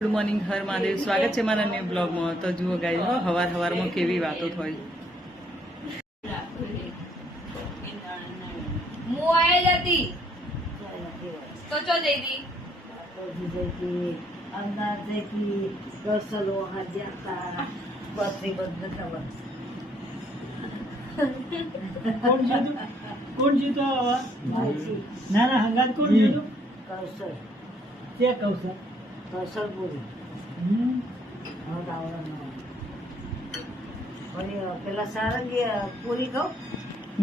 Good morning હર મહાદેવ. સ્વાગત છે મારા ન્યુ બ્લોગમાં તો જુઓ ગાઈ હો હવાર હવારમાં કેવી વાતો થાય. મોબાઈલ હતી. તો ચો જઈ હતી? કોણ જીતું? કોણ જીતો આવા? ના ના હંગાત કોણ જીતું? કૌશલ. કે કહું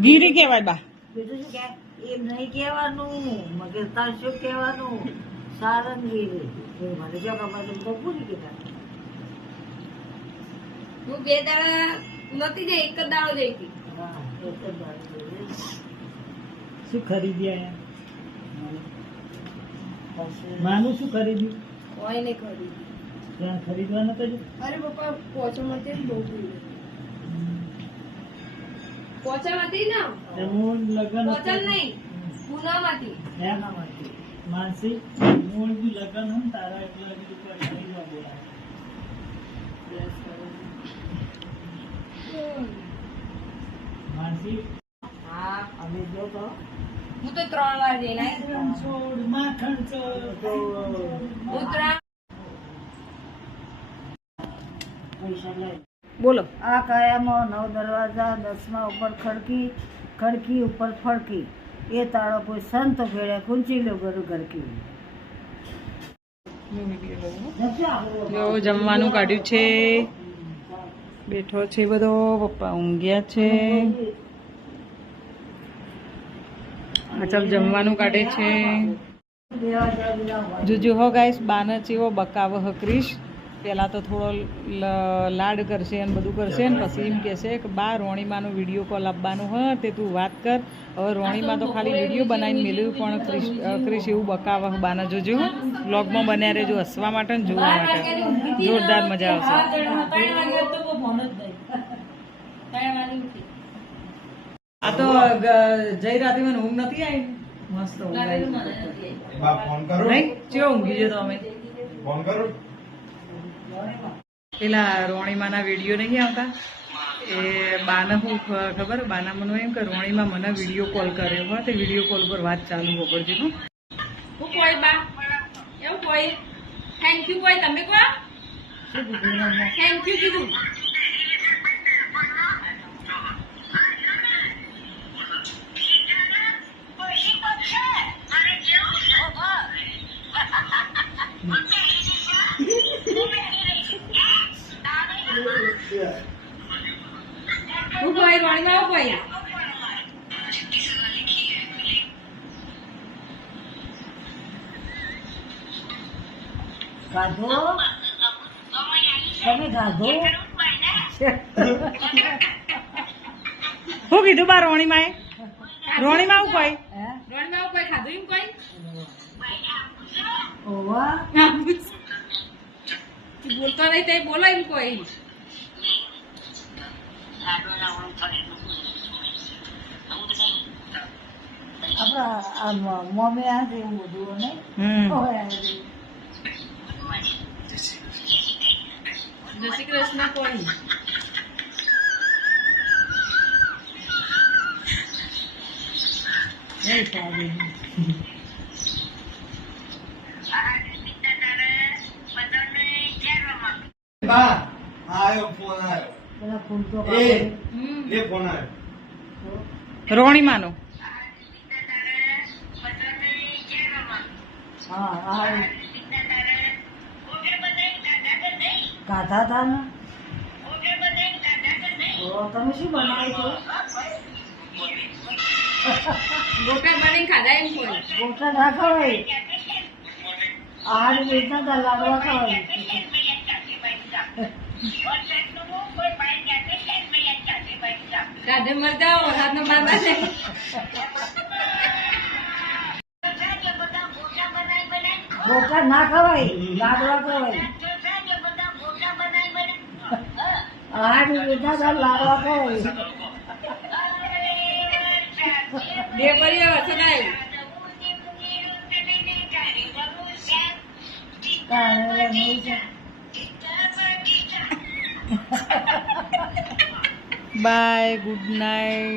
ગીરી કેવાય બા. બીજું શું કે? એમ નહીં કેવાનું મગર તાર શું કહેવાનું? સારંગી. મને જો ખબર? તો પૂરી કીધા. હું બે દાડા નતી જઈ એક જ દાડો જઈ હતી. હા એક જ શું ખરીદ્યા માનું શું ખરીદ્યું? કોઈ નહીં ખરીદી ત્યાં ખરીદવા અરે પપ્પા પોચામાંથી જ બહુ પોચામાંથી ને મૂળ લગ્ન પોચલ નહીં પૂનામાંથી એનામાંથી. માનસી મૂળ બી લગ્ન હોય તારા એટલા હજી ઉપર ખરીદવા બોલાવે માનસી? હા અમે જો તો હું તો ત્રણ વાર છોડ માખણ છોડ લઈ બોલો. આ કાયામાં નવ દરવાજા દસમા ઉપર ખડકી ખડકી ઉપર ફડકી. એ તાળો કોઈ સંત ભેળે કુંચી લો ગરુ ઘરકી. જો જમવાનું કાઢ્યું છે. બેઠો છે બધો પપ્પા ઊંઘ્યા છે. અચલ જમવાનું કાઢે છે. જોજો હો ગાઈશ બાના ચેવો બકાવ હકરીશ પહેલાં તો થોડો લાડ કરશે અને બધું કરશે ને પછી એમ કહેશે કે બા રોણીમાનો વીડિયો કોલ આપવાનું હ તે તું વાત કર. હવે રોણીમાં તો ખાલી વીડિયો બનાવીને મેળવ્યું પણ ક્રિશ ક્રિશ એવું બકાવ બાના જોજો. બ્લોગમાં બન્યા રહેજો હસવા માટે ને જોવા માટે. જોરદાર મજા આવશે. આ તો જઈ રાતે મને ઊંઘ નથી આવી. મસ્ત ફોન કરું. નહીં ચેવો ઊંઘી જતો અમે? ફોન કરું. પેલા રોણીમાના વીડિયો નહીં આવતા? એ બાના હું ખબર? બાના મને એમ કે રોણીમાં મને વીડિયો કોલ કર્યો હોય તે વીડિયો કોલ પર વાત ચાલુ હોપડજો નું હું. કોઈ બા? એવું કોઈ? થેન્ક યુ કોઈ તમે કોઈ થેન્ક યુ કીધું. હું કોઈ રોણીમાં હું કોઈ ગાધો? તમે ગાધો? શું કીધું બા રોણીમાએ? રોણીમાં આવું કોઈ? હે? રોણીમાં હું કોઈ? ખાધું એમ કોઈ? ઓવા. બોલતો નહીં તે બોલો એમ કોઈ આપણા આ મ- મમ્મી આ છે એવું બધું ને હમ ઓય, જય શ્રી કૃષ્ણ એ સારી બા આયો ફોન આયો. પેલા માનો. ગાધા તા ને? ઓ, તમે શું બનાવ્યું ગોટા બનીને ખાધા એમ કોઈ. ગોટા ના ખવાય. આહાર વેચના લાડવા ખવાય રાધે મરજા હાથનો બાબા છે ભોકા ના ખવાય લાડવા ખવાય. વેચના તા લાડવા ખવાય. બે પરિવાર વરસાદ આવ્યો છે bye. Good night.